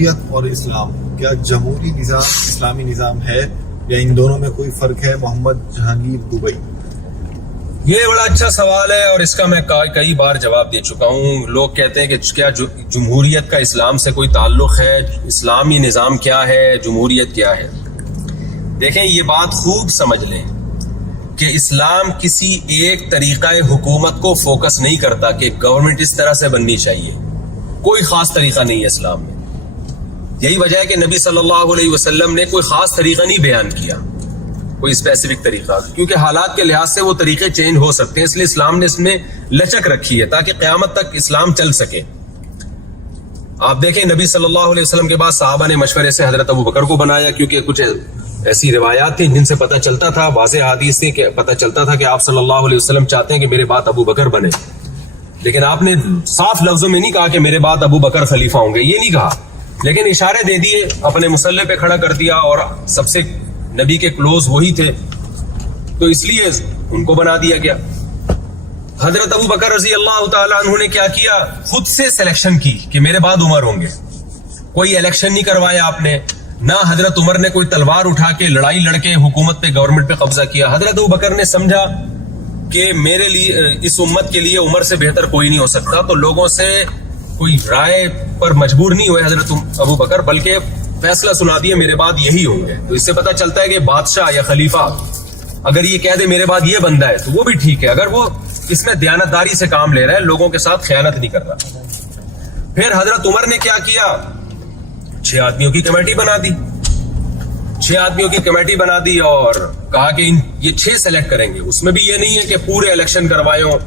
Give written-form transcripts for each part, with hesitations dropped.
جمہوریت اور اسلام، کیا جمہوری نظام اسلامی نظام ہے یا ان دونوں میں کوئی فرق ہے؟ محمد جہانگیر دبئی۔ یہ بڑا اچھا سوال ہے اور اس کا میں کئی بار جواب دے چکا ہوں۔ لوگ کہتے ہیں کہ کیا جمہوریت کا اسلام سے کوئی تعلق ہے، اسلامی نظام کیا ہے، جمہوریت کیا ہے؟ دیکھیں، یہ بات خوب سمجھ لیں کہ اسلام کسی ایک طریقہ حکومت کو فوکس نہیں کرتا کہ گورنمنٹ اس طرح سے بننی چاہیے۔ کوئی خاص طریقہ نہیں ہے اسلام میں۔ یہی وجہ ہے کہ نبی صلی اللہ علیہ وسلم نے کوئی خاص طریقہ نہیں بیان کیا، کوئی اسپیسیفک طریقہ، کیونکہ حالات کے لحاظ سے وہ طریقے چینج ہو سکتے ہیں، اس لیے اسلام نے اس میں لچک رکھی ہے تاکہ قیامت تک اسلام چل سکے۔ آپ دیکھیں، نبی صلی اللہ علیہ وسلم کے بعد صحابہ نے مشورے سے حضرت ابو بکر کو بنایا، کیونکہ کچھ ایسی روایات تھیں جن سے پتہ چلتا تھا، واضح حدیث سے کہ پتہ چلتا تھا کہ آپ صلی اللہ علیہ وسلم چاہتے ہیں کہ میرے بعد ابو بکر بنے، لیکن آپ نے صاف لفظوں میں نہیں کہا کہ میرے بعد ابو بکر خلیفہ ہوں گے، یہ نہیں کہا، لیکن اشارے دے دیے، اپنے مسلح پہ کھڑا کر دیا، اور سب سے نبی کے کلوز وہی تھے تو اس لیے ان کو بنا دیا گیا۔ حضرت ابو بکر رضی اللہ تعالیٰ عنہ نے کیا کیا؟ خود سے سلیکشن کی کہ میرے بعد عمر ہوں گے۔ کوئی الیکشن نہیں کروایا آپ نے، نہ حضرت عمر نے کوئی تلوار اٹھا کے لڑائی لڑ کے حکومت پہ، گورنمنٹ پہ قبضہ کیا۔ حضرت ابو بکر نے سمجھا کہ میرے لیے، اس امت کے لیے عمر سے بہتر کوئی نہیں ہو سکتا، تو لوگوں سے کوئی رائے پر مجبور نہیں ہوئے حضرت ابو بکر، بلکہ فیصلہ سنا دیا میرے بعد یہی ہوں گے۔ تو اس سے پتہ چلتا ہے کہ بادشاہ یا خلیفہ اگر یہ کہہ دے میرے بعد یہ بندہ ہے تو وہ بھی ٹھیک ہے، اگر وہ اس میں دیانتداری سے کام لے رہا ہے، لوگوں کے ساتھ خیانت نہیں کر رہا۔ پھر حضرت عمر نے کیا کیا؟ 6 آدمیوں کی کمیٹی بنا دی، 6 آدمیوں کی کمیٹی بنا دی اور کہا کہ یہ 6 سلیکٹ کریں گے۔ اس میں بھی یہ نہیں ہے کہ پورے الیکشن کروائے ہوں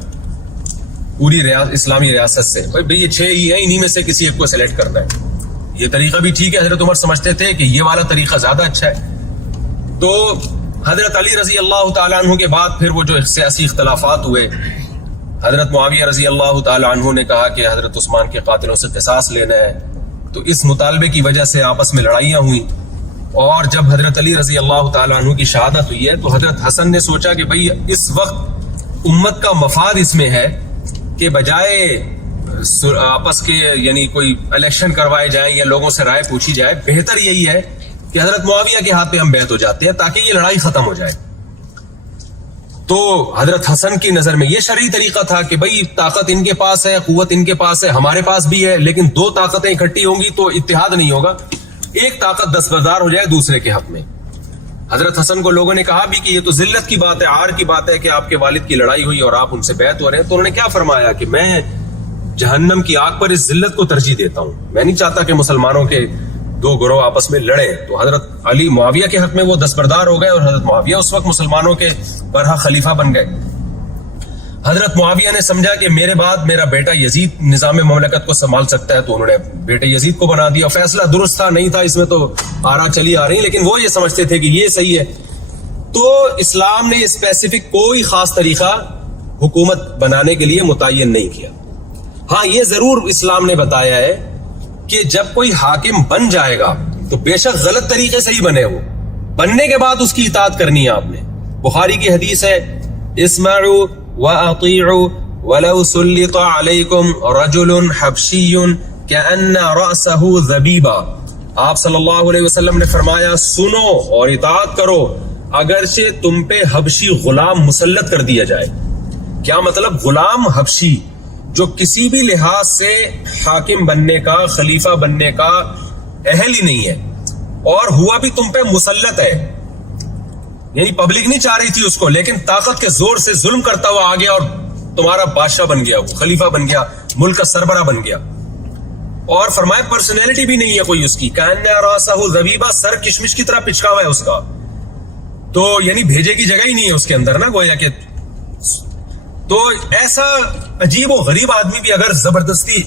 پوری اسلامی ریاست سے، بھئی یہ 6 ہی ہیں، انہی میں سے کسی ایک کو سلیکٹ کرنا ہے۔ یہ طریقہ بھی ٹھیک ہے، حضرت عمر سمجھتے تھے کہ یہ والا طریقہ زیادہ اچھا ہے۔ تو حضرت علی رضی اللہ تعالیٰ عنہ کے بعد پھر وہ جو سیاسی اختلافات ہوئے، حضرت معاویہ رضی اللہ تعالیٰ عنہ نے کہا کہ حضرت عثمان کے قاتلوں سے قصاص لینا ہے، تو اس مطالبے کی وجہ سے آپس میں لڑائیاں ہوئیں، اور جب حضرت علی رضی اللہ تعالیٰ عنہ کی شہادت ہوئی ہے تو حضرت حسن نے سوچا کہ بھئی اس وقت امت کا مفاد اس میں ہے کہ بجائے آپس کے یعنی کوئی الیکشن کروائے جائیں یا لوگوں سے رائے پوچھی جائے، بہتر یہی ہے کہ حضرت معاویہ کے ہاتھ پہ ہم بیعت ہو جاتے ہیں تاکہ یہ لڑائی ختم ہو جائے۔ تو حضرت حسن کی نظر میں یہ شرعی طریقہ تھا کہ بھئی طاقت ان کے پاس ہے، قوت ان کے پاس ہے، ہمارے پاس بھی ہے، لیکن 2 طاقتیں اکٹھی ہوں گی تو اتحاد نہیں ہوگا، ایک طاقت دستبردار ہو جائے دوسرے کے حق میں۔ حضرت حسن کو لوگوں نے کہا بھی کہ یہ تو ذلت کی بات ہے، عار کی بات ہے کہ آپ کے والد کی لڑائی ہوئی اور آپ ان سے بیعت ہو رہے ہیں۔ تو انہوں نے کیا فرمایا کہ میں جہنم کی آگ پر اس ذلت کو ترجیح دیتا ہوں، میں نہیں چاہتا کہ مسلمانوں کے 2 گروہ آپس میں لڑیں۔ تو حضرت علی معاویہ کے حق میں وہ دستبردار ہو گئے اور حضرت معاویہ اس وقت مسلمانوں کے برحق خلیفہ بن گئے۔ حضرت معاویہ نے سمجھا کہ میرے بعد میرا بیٹا یزید نظام مملکت کو سنبھال سکتا ہے، تو انہوں نے بیٹے یزید کو بنا دیا۔ فیصلہ درست تھا نہیں تھا اس میں تو آرا چلی آ رہی، لیکن وہ یہ سمجھتے تھے کہ یہ صحیح ہے۔ تو اسلام نے اسپیسیفک کوئی خاص طریقہ حکومت بنانے کے لیے متعین نہیں کیا۔ ہاں یہ ضرور اسلام نے بتایا ہے کہ جب کوئی حاکم بن جائے گا تو بے شک غلط طریقے سے ہی بنے، وہ بننے کے بعد اس کی اطاعت کرنی ہے آپ نے۔ بخاری کی حدیث ہے، اسمعوا واطیعوا ولو سلط علیکم رجل حبشی کأن رأسہ ذبیبہ۔ آپ صلی اللہ علیہ وسلم نے فرمایا سنو اور اطاعت کرو اگرچہ تم پہ حبشی غلام مسلط کر دیا جائے۔ کیا مطلب؟ غلام حبشی جو کسی بھی لحاظ سے حاکم بننے کا، خلیفہ بننے کا اہل ہی نہیں ہے، اور ہوا بھی تم پہ مسلط ہے، یعنی پبلک نہیں چاہ رہی تھی اس کو، لیکن طاقت کے زور سے ظلم کرتا ہوا آ گیا اور تمہارا بادشاہ بن گیا، وہ خلیفہ بن گیا، ملک کا سربراہ بن گیا، اور فرمائے پرسنالٹی بھی نہیں ہے کوئی اس کی، کأن رأسہ ذبیبہ، سر کشمش کی طرح پچکا ہوا ہے اس کا، تو یعنی بھیجے کی جگہ ہی نہیں ہے اس کے اندر نا، گویا کہ۔ تو ایسا عجیب و غریب آدمی بھی اگر زبردستی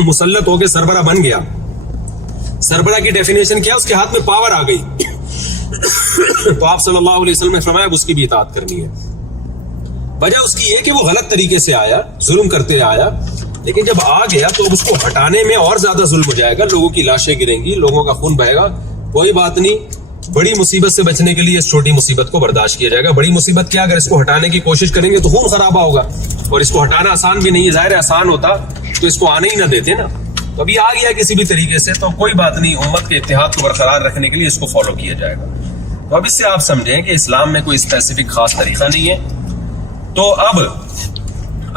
مسلط ہو کے سربراہ بن گیا، سربراہ کی ڈیفینیشن کیا؟ اس کے ہاتھ میں پاور آ گئی، تو آپ صلی اللہ علیہ وسلم نے فرمایا اس کی بھی اطاعت کرنی ہے۔ وجہ اس کی یہ کہ وہ غلط طریقے سے آیا، ظلم کرتے آیا، لیکن جب آ گیا تو اس کو ہٹانے میں اور زیادہ ظلم ہو جائے گا، لوگوں کی لاشیں گریں گی، لوگوں کا خون بہے گا، کوئی بات نہیں، بڑی مصیبت سے بچنے کے لیے اس چھوٹی مصیبت کو برداشت کیا جائے گا۔ بڑی مصیبت کیا؟ اگر اس کو ہٹانے کی کوشش کریں گے تو خون خرابہ ہوگا، اور اس کو ہٹانا آسان بھی نہیں ہے، ظاہر ہے آسان ہوتا تو اس کو آنے ہی نہ دیتے نا۔ تو ابھی آ گیا کسی بھی طریقے سے، تو کوئی بات نہیں، امت کے اتحاد کو برقرار رکھنے کے لیے اس کو فالو کیا جائے گا. تو اب اس سے آپ سمجھیں کہ اسلام میں کوئی اسپیسیفک خاص طریقہ نہیں ہے. تو اب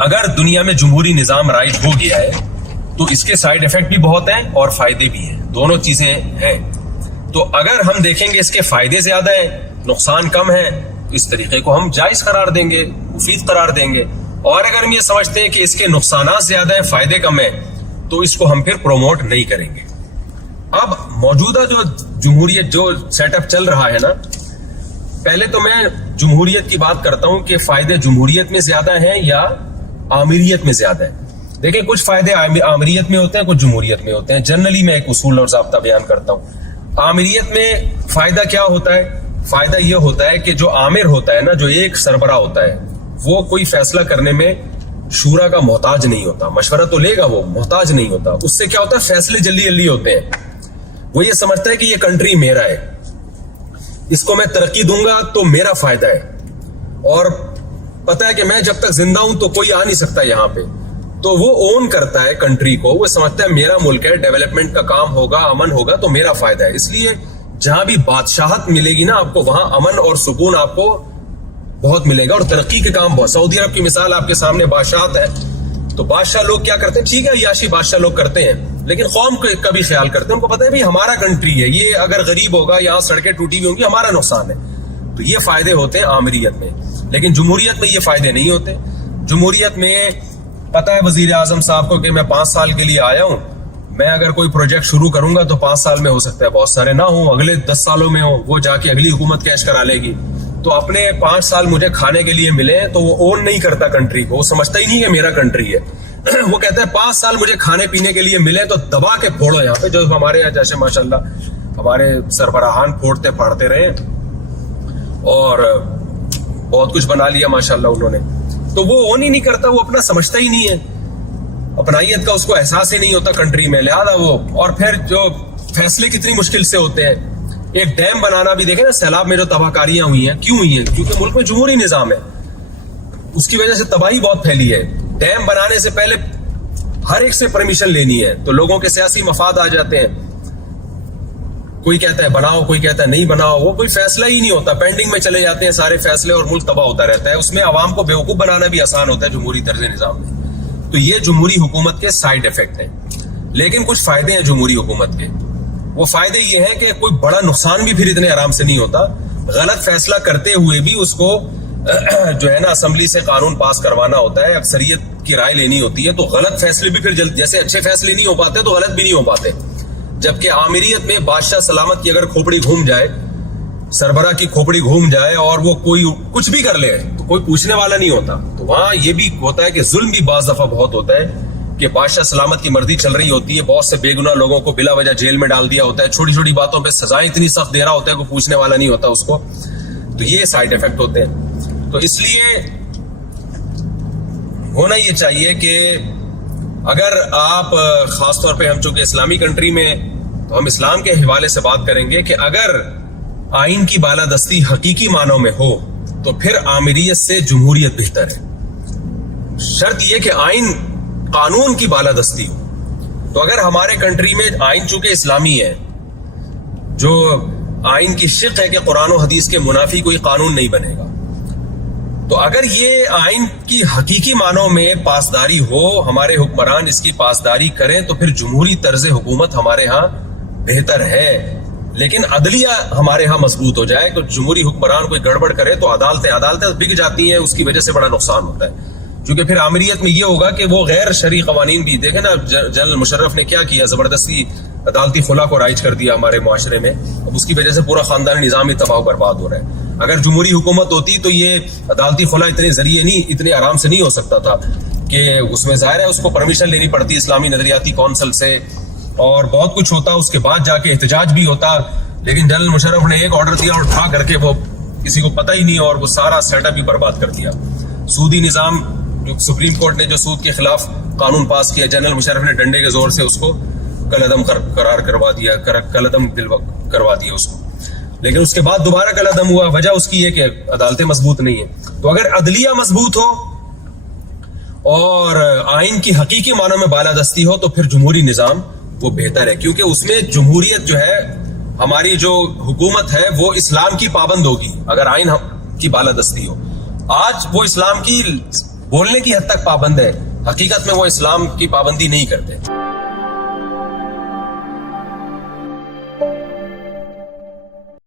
اگر دنیا میں جمہوری نظام رائج ہو گیا ہے تو اس کے سائیڈ افیکٹ بھی بہت ہیں اور فائدے بھی ہیں، دونوں چیزیں ہیں. تو اگر ہم دیکھیں گے اس کے فائدے زیادہ ہیں، نقصان کم ہے، اس طریقے کو ہم جائز قرار دیں گے، مفید قرار دیں گے. اور اگر ہم یہ سمجھتے ہیں کہ اس کے نقصانات زیادہ ہیں، فائدے کم ہیں، تو اس کو ہم پھر پروموٹ نہیں کریں گے. اب موجودہ جو جمہوریت جو سیٹ اپ چل رہا ہے نا، پہلے تو میں جمہوریت کی بات کرتا ہوں کہ فائدے جمہوریت میں زیادہ ہیں یا آمریت میں زیادہ ہیں. دیکھیں کچھ فائدے آمریت میں ہوتے ہیں، کچھ جمہوریت میں ہوتے ہیں. جنرلی میں ایک اصول اور ضابطہ بیان کرتا ہوں. آمریت میں فائدہ کیا ہوتا ہے؟ فائدہ یہ ہوتا ہے کہ جو آمر ہوتا ہے نا، جو ایک سربراہ ہوتا ہے، وہ کوئی فیصلہ کرنے میں شورا کا محتاج نہیں ہوتا. مشورہ تو لے گا، وہ محتاج نہیں ہوتا. اس سے کیا ہوتا ہے؟ فیصلے جلدی جلدی ہوتے ہیں. وہ یہ سمجھتا ہے کہ یہ کنٹری میرا ہے، اس کو میں ترقی دوں گا تو میرا فائدہ ہے، اور پتا ہے کہ میں جب تک زندہ ہوں تو کوئی آ نہیں سکتا یہاں پہ. تو وہ اون کرتا ہے کنٹری کو، وہ سمجھتا ہے میرا ملک ہے، ڈیولپمنٹ کا کام ہوگا، امن ہوگا تو میرا فائدہ ہے. اس لیے جہاں بھی بادشاہت ملے گی نا آپ کو، وہاں امن اور سکون آپ کو بہت ملے گا، اور ترقی کے کام بہت. سعودی عرب کی مثال آپ کے سامنے، بادشاہت ہے تو بادشاہ لوگ کیا کرتے ہیں؟ ٹھیک ہے عیاشی بادشاہ لوگ کرتے ہیں، لیکن قوم کا بھی خیال کرتے ہیں. ان کو پتا ہے بھی ہمارا کنٹری ہے، یہ اگر غریب ہوگا، یہاں سڑکیں ٹوٹی ہوئی ہوں گی، ہمارا نقصان ہے. تو یہ فائدے ہوتے ہیں آمریت میں. لیکن جمہوریت میں یہ فائدے نہیں ہوتے. جمہوریت میں پتا ہے وزیر اعظم صاحب کو کہ میں 5 سال کے لیے آیا ہوں، میں اگر کوئی پروجیکٹ شروع کروں گا تو 5 سال میں ہو سکتا ہے بہت سارے نہ ہوں، اگلے 10 سالوں میں ہوں، وہ جا کے اگلی حکومت کیش کرا لے گی. تو اپنے 5 سال مجھے کھانے کے لیے ملے تو وہ اون نہیں کرتا کنٹری کو، وہ سمجھتا ہی نہیں کہ میرا کنٹری ہے. وہ کہتا ہے 5 سال مجھے کھانے پینے کے لیے ملے تو دبا کے پھوڑو یہاں پہ. جو ہمارے یہاں جیسے ماشاءاللہ ہمارے سربراہان پھوڑتے پھاڑتے رہے اور بہت کچھ بنا لیا ماشاءاللہ انہوں نے. تو وہ اون ہی نہیں کرتا، وہ اپنا سمجھتا ہی نہیں ہے، اپنائیت کا اس کو احساس ہی نہیں ہوتا کنٹری میں. لہذا وہ، اور پھر جو فیصلے کتنی مشکل سے ہوتے ہیں. ایک ڈیم بنانا بھی دیکھیں نا، سیلاب میں جو تباہ کاریاں ہوئی ہیں کیوں ہوئی ہیں؟ کیونکہ ملک میں جمہوری نظام ہے، اس کی وجہ سے تباہی بہت پھیلی ہے. ڈیم بنانے سے پہلے ہر ایک سے پرمیشن لینی ہے، تو لوگوں کے سیاسی مفاد آ جاتے ہیں. کوئی کہتا ہے بناؤ، کوئی کہتا ہے نہیں بناؤ، وہ کوئی فیصلہ ہی نہیں ہوتا، پینڈنگ میں چلے جاتے ہیں سارے فیصلے اور ملک تباہ ہوتا رہتا ہے. اس میں عوام کو بیوقوف بنانا بھی آسان ہوتا ہے جمہوری طرز نظام میں. تو یہ جمہوری حکومت کے سائیڈ افیکٹ ہیں. لیکن کچھ فائدے ہیں جمہوری حکومت کے. وہ فائدے یہ ہیں کہ کوئی بڑا نقصان بھی پھر اتنے آرام سے نہیں ہوتا. غلط فیصلہ کرتے ہوئے بھی اس کو جو ہے نا اسمبلی سے قانون پاس کروانا ہوتا ہے، اکثریت کی رائے لینی ہوتی ہے. تو غلط فیصلے بھی پھر جیسے اچھے فیصلے نہیں ہو پاتے تو غلط بھی نہیں ہو پاتے. جبکہ آمریت میں بادشاہ سلامت کی اگر کھوپڑی گھوم جائے، سربراہ کی کھوپڑی گھوم جائے اور وہ کوئی کچھ بھی کر لے تو کوئی پوچھنے والا نہیں ہوتا. تو وہاں یہ بھی ہوتا ہے کہ ظلم بھی بعض دفعہ بہت ہوتا ہے کہ بادشاہ سلامت کی مرضی چل رہی ہوتی ہے، بہت سے بے گناہ لوگوں کو بلا وجہ جیل میں ڈال دیا ہوتا ہے، چھوٹی چھوٹی باتوں پہ سزائیں اتنی سخت دے رہا ہوتا ہے کہ پوچھنے والا نہیں ہوتا اس کو. تو یہ سائیڈ افیکٹ ہوتے ہیں. تو اس لیے ہونا یہ چاہیے کہ اگر آپ، خاص طور پہ ہم چونکہ اسلامی کنٹری میں، تو ہم اسلام کے حوالے سے بات کریں گے کہ اگر آئین کی بالادستی حقیقی معنوں میں ہو تو پھر آمریت سے جمہوریت بہتر ہے. شرط یہ کہ آئین، قانون کی بالادستی ہو. تو اگر ہمارے کنٹری میں آئین چونکہ اسلامی ہے، جو آئین کی شق ہے کہ قرآن و حدیث کے منافی کوئی قانون نہیں بنے گا، تو اگر یہ آئین کی حقیقی معنوں میں پاسداری ہو، ہمارے حکمران اس کی پاسداری کریں، تو پھر جمہوری طرز حکومت ہمارے ہاں بہتر ہے. لیکن عدلیہ ہمارے ہاں مضبوط ہو جائے، تو جمہوری حکمران کوئی گڑبڑ کرے تو عدالتیں بک جاتی ہیں، اس کی وجہ سے بڑا نقصان ہوتا ہے. کیونکہ پھر آمریت میں یہ ہوگا کہ وہ غیر شرعی قوانین بھی، دیکھیں نا جنرل مشرف نے کیا کیا، زبردستی عدالتی خلا کو رائج کر دیا ہمارے معاشرے میں. اب اس کی وجہ سے پورا خاندانی نظام ہی تباہ و برباد ہو رہا ہے. اگر جمہوری حکومت ہوتی تو یہ عدالتی خلا اتنے ذریعے نہیں، اتنے آرام سے نہیں ہو سکتا تھا، کہ اس میں ظاہر ہے اس کو پرمیشن لینی پڑتی اسلامی نظریاتی کونسل سے، اور بہت کچھ ہوتا، اس کے بعد جا کے احتجاج بھی ہوتا. لیکن جنرل مشرف نے ایک آرڈر دیا اور اٹھا کر کے وہ کسی کو پتہ ہی نہیں، اور وہ سارا سیٹ اپ ہی برباد کر دیا. سودی نظام، جو سپریم کورٹ نے جو سود کے خلاف قانون پاس کیا، جنرل مشرف نے ڈنڈے کے زور سے اس کو کالعدم قرار کروا دیا، کالعدم کروا دیا اس کو. لیکن اس کے بعد دوبارہ کالعدم ہوا. وجہ اس کی ہے کہ عدالتیں مضبوط نہیں ہیں. تو اگر عدلیہ مضبوط ہو اور آئین کی حقیقی معنوں میں بالادستی ہو تو پھر جمہوری نظام وہ بہتر ہے, کیونکہ اس میں جمہوریت جو ہے, ہماری جو حکومت ہے وہ اسلام کی پابند ہوگی اگر آئین کی بالادستی ہو. آج وہ اسلام کی بولنے کی حد تک پابند ہے, حقیقت میں وہ اسلام کی پابندی نہیں کرتے.